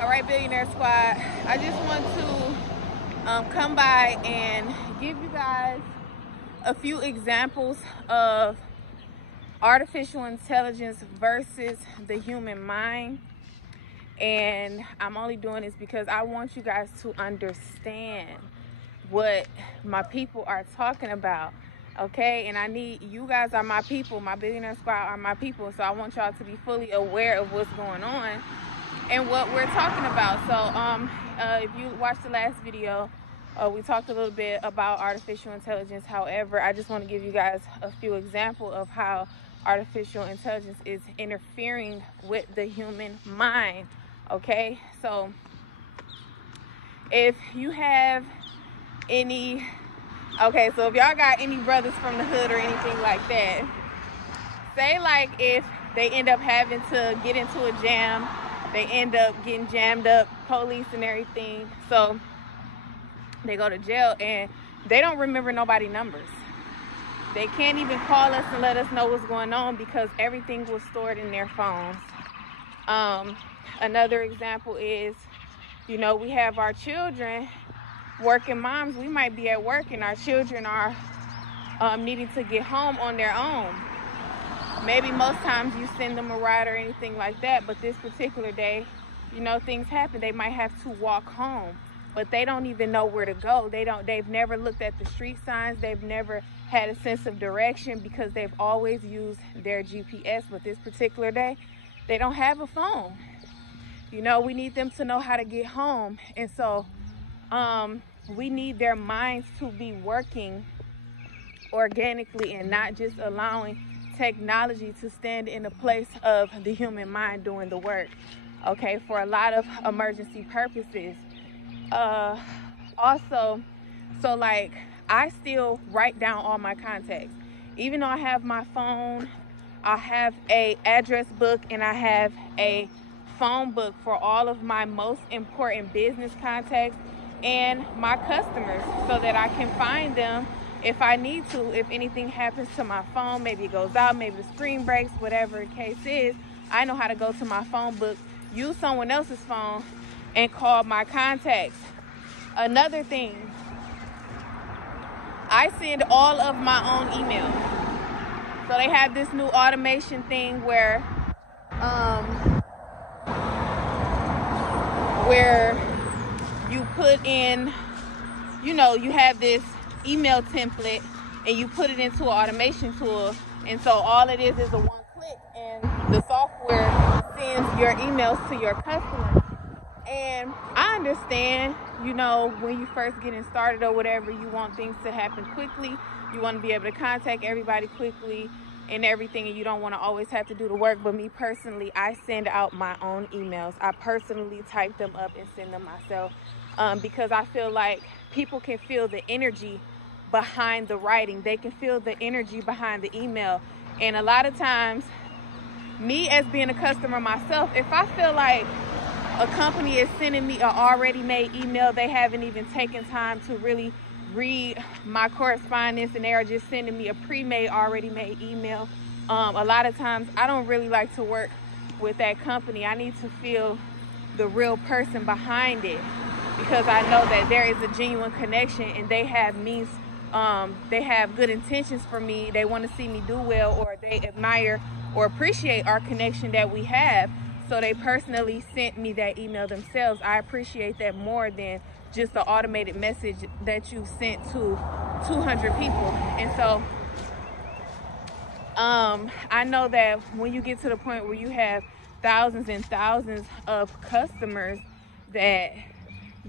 All right, Billionaire Squad, I just want to come by and give you guys a few examples of artificial intelligence versus the human mind. And I'm only doing this because I want you guys to understand what my people are talking about, okay? And I need, you guys are my people, my Billionaire Squad are my people, so I want y'all to be fully aware of what's going on and what we're talking about. So if you watched the last video, we talked a little bit about artificial intelligence. However, I just want to give you guys a few examples of how artificial intelligence is interfering with the human mind, okay? So if you have any, okay, so if y'all got any brothers from the hood or anything like that, say like if they end up having to get into a jam, they end up getting jammed up, police and everything, so they go to jail and they don't remember nobody's numbers. They can't even call us and let us know what's going on because everything was stored in their phones. Another example is, you know, we have our children, working moms, we might be at work and our children are needing to get home on their own. Maybe most times you send them a ride or anything like that, but this particular day, you know, things happen. They might have to walk home, but they don't even know where to go. They've never looked at the street signs. They've never had a sense of direction because they've always used their GPS. But this particular day, they don't have a phone. You know, we need them to know how to get home. And so we need their minds to be working organically and not just allowing technology to stand in the place of the human mind doing the work, okay, for a lot of emergency purposes. Also, so like I still write down all my contacts. Even though I have my phone, I have a address book and I have a phone book for all of my most important business contacts and my customers so that I can find them if I need to. If anything happens to my phone, maybe it goes out, maybe the screen breaks, whatever the case is, I know how to go to my phone book, use someone else's phone, and call my contacts. Another thing, I send all of my own emails. So they have this new automation thing where you put in, you know, you have this email template and you put it into an automation tool, and so all it is a one click and the software sends your emails to your customers. And I understand, you know, when you first getting started or whatever, you want things to happen quickly, you want to be able to contact everybody quickly and everything, and you don't want to always have to do the work. But me personally, I send out my own emails. I personally type them up and send them myself because I feel like people can feel the energy behind the writing. They can feel the energy behind the email. And a lot of times, me as being a customer myself, if I feel like a company is sending me an already made email, they haven't even taken time to really read my correspondence and they are just sending me a pre-made, already made email. A lot of times I don't really like to work with that company. I need to feel the real person behind it because I know that there is a genuine connection and they have means, they have good intentions for me. They want to see me do well, or they admire or appreciate our connection that we have. So they personally sent me that email themselves. I appreciate that more than just the automated message that you sent to 200 people. And so I know that when you get to the point where you have thousands and thousands of customers, that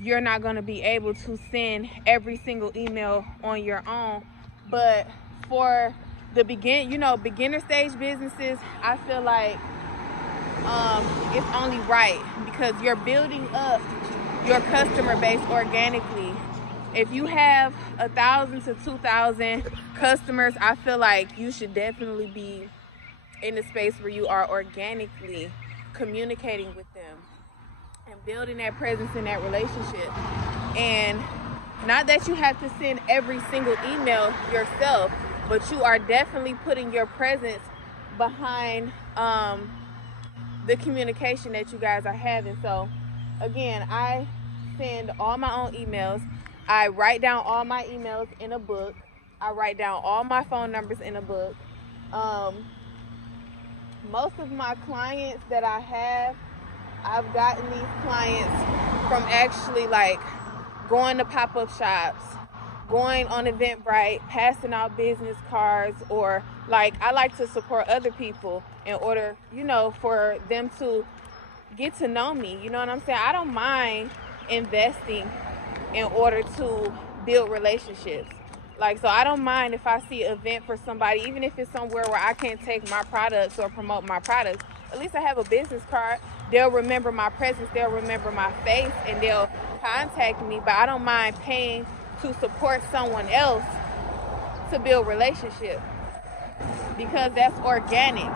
you're not going to be able to send every single email on your own. But for the beginner stage businesses, I feel like it's only right because you're building up your customer base organically. If you have 1,000 to 2,000 customers, I feel like you should definitely be in the space where you are organically communicating with them and building that presence in that relationship. And not that you have to send every single email yourself, but you are definitely putting your presence behind the communication that you guys are having. So again, I send all my own emails. I write down all my emails in a book. I write down all my phone numbers in a book. Most of my clients that I have, I've gotten these clients from actually like going to pop-up shops, going on Eventbrite, passing out business cards, or like I like to support other people in order, you know, for them to get to know me. You know what I'm saying? I don't mind investing in order to build relationships. Like, so I don't mind if I see an event for somebody, even if it's somewhere where I can't take my products or promote my products. At least I have a business card. They'll remember my presence, they'll remember my face, and they'll contact me. But I don't mind paying to support someone else to build relationships, because that's organic.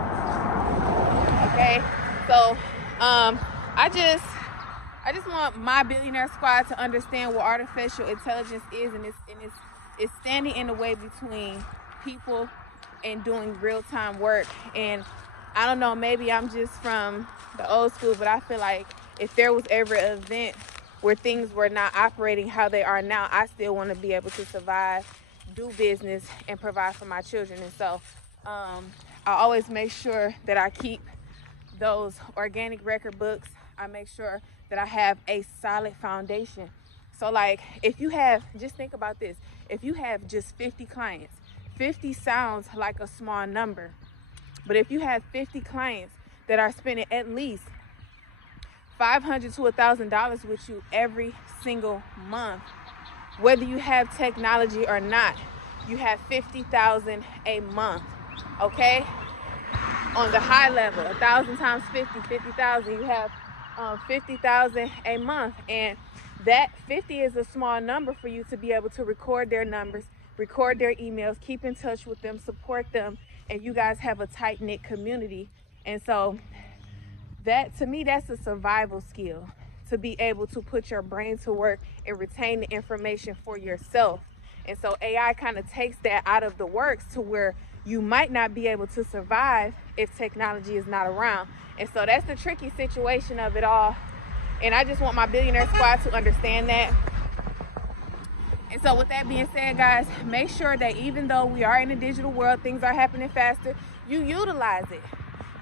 Okay, so I just want my billionaire squad to understand what artificial intelligence is, and it's standing in the way between people and doing real-time work. And I don't know, maybe I'm just from the old school, but I feel like if there was ever an event where things were not operating how they are now, I still want to be able to survive, do business, and provide for my children. And so I always make sure that I keep those organic record books. I make sure that I have a solid foundation. So like, if you have, just think about this, if you have just 50 clients, 50 sounds like a small number, but if you have 50 clients that are spending at least $500 to $1,000 with you every single month, whether you have technology or not, you have $50,000 a month. Okay, on the high level, 1,000 times 50, 50,000. You have 50,000 a month, and that 50 is a small number for you to be able to record their numbers, record their emails, keep in touch with them, support them, and you guys have a tight-knit community. And so that, to me, that's a survival skill, to be able to put your brain to work and retain the information for yourself. And so AI kind of takes that out of the works to where you might not be able to survive if technology is not around. And so that's the tricky situation of it all. And I just want my billionaire squad to understand that. And so with that being said, guys, make sure that even though we are in a digital world, things are happening faster, you utilize it.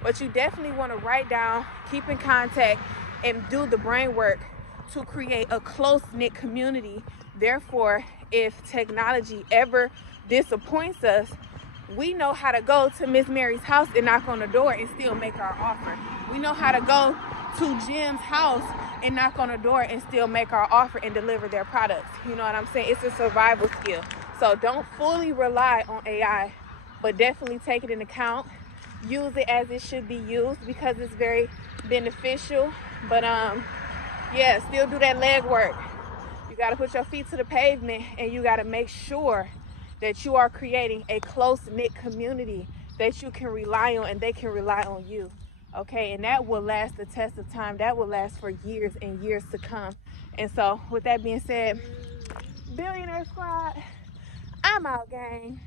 But you definitely want to write down, keep in contact, and do the brain work to create a close-knit community. Therefore, if technology ever disappoints us, we know how to go to Miss Mary's house and knock on the door and still make our offer. We know how to go to Jim's house and knock on the door and still make our offer and deliver their products. You know what I'm saying? It's a survival skill. So don't fully rely on AI, but definitely take it into account. Use it as it should be used, because it's very beneficial. But yeah, still do that leg work. You got to put your feet to the pavement, and you got to make sure that you are creating a close-knit community that you can rely on and they can rely on you. Okay, and that will last the test of time. That will last for years and years to come. And so with that being said, Billionaire Squad, I'm out, gang.